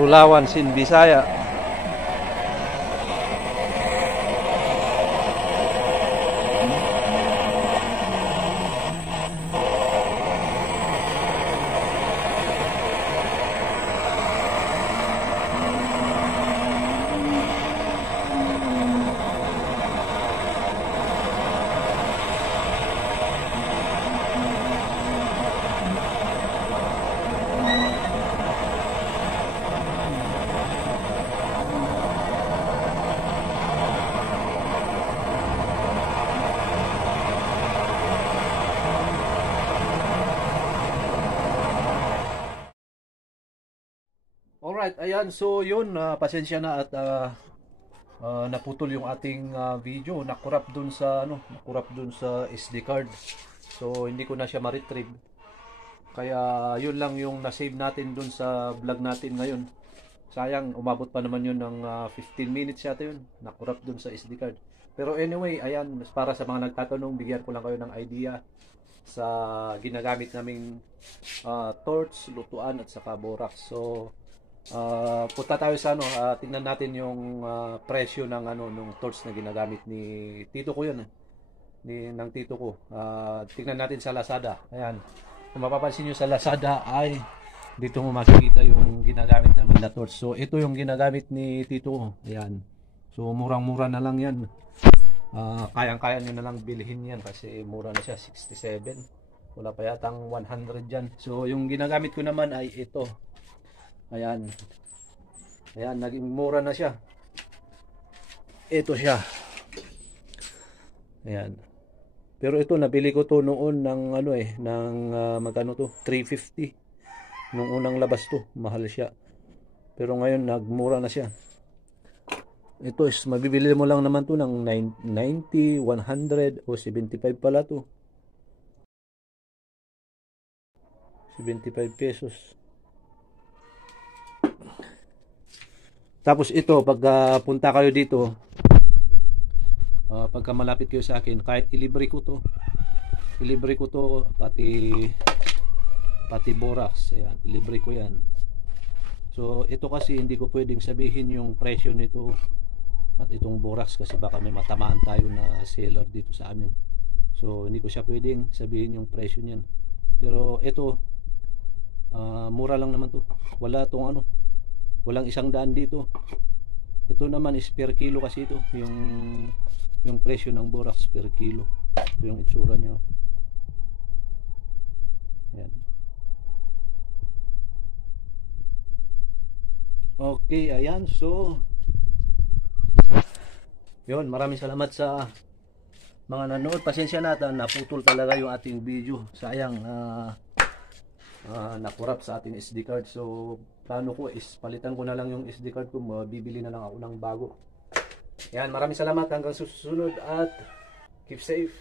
Bulawan sin Bisaya. Alright, ayan. So yun, pasensya na at naputol yung ating video. Nakurap dun sa SD card. So hindi ko na siya ma-retrieve. Kaya yun lang yung na-save natin dun sa vlog natin ngayon. Sayang, umabot pa naman yun ng 15 minutes yata yun. Nakurap dun sa SD card. Pero anyway, ayan, para sa mga nagtatanong, bigyan ko lang kayo ng idea sa ginagamit naming torch, lutuan at saka borax. So punta tayo sa tingnan natin yung presyo ng nung torch na ginagamit ni tito ko yun, ng tito ko. Tingnan natin sa Lazada. Ayan. Kung mapapansin nyo sa Lazada ay dito mo makikita yung ginagamit namin na torch. So ito yung ginagamit ni tito ko. Ayan. So murang-mura na lang yan. Kayang-kaya nyo na lang bilhin yan kasi mura na siya, 67. Wala pa yatang 100 dyan. So yung ginagamit ko naman ay ito. Ayan. Ayan, naging mura na siya. Ito siya. Ayan. Pero ito, nabili ko to noon ng magkano to? 350. Nung unang labas to, mahal siya. Pero ngayon, nagmura na siya. Ito is, mabibili mo lang naman to ng 90, 100 o 75 pala to. 75 pesos. Tapos ito, pag punta kayo dito, pagka malapit kayo sa akin, kahit ilibre ko to, pati borax. Ayan, ilibre ko yan. So ito kasi hindi ko pwedeng sabihin yung presyo nito at itong borax kasi baka may matamaan tayo na seller dito sa amin. So hindi ko siya pwedeng sabihin yung presyo niyan. Pero ito, mura lang naman to. Wala tong walang 100 dito. Ito naman is per kilo kasi ito. Yung presyo ng borax per kilo. Ito yung itsura niya. Ayan. Okay, ayan. So yun, maraming salamat sa mga nanood. Pasensya na, naputol talaga yung ating video. Sayang, nakurap sa ating SD card. So plano ko is palitan ko na lang yung SD card ko, bibili na lang ako ng bago. Yan, maraming salamat, hanggang susunod at keep safe.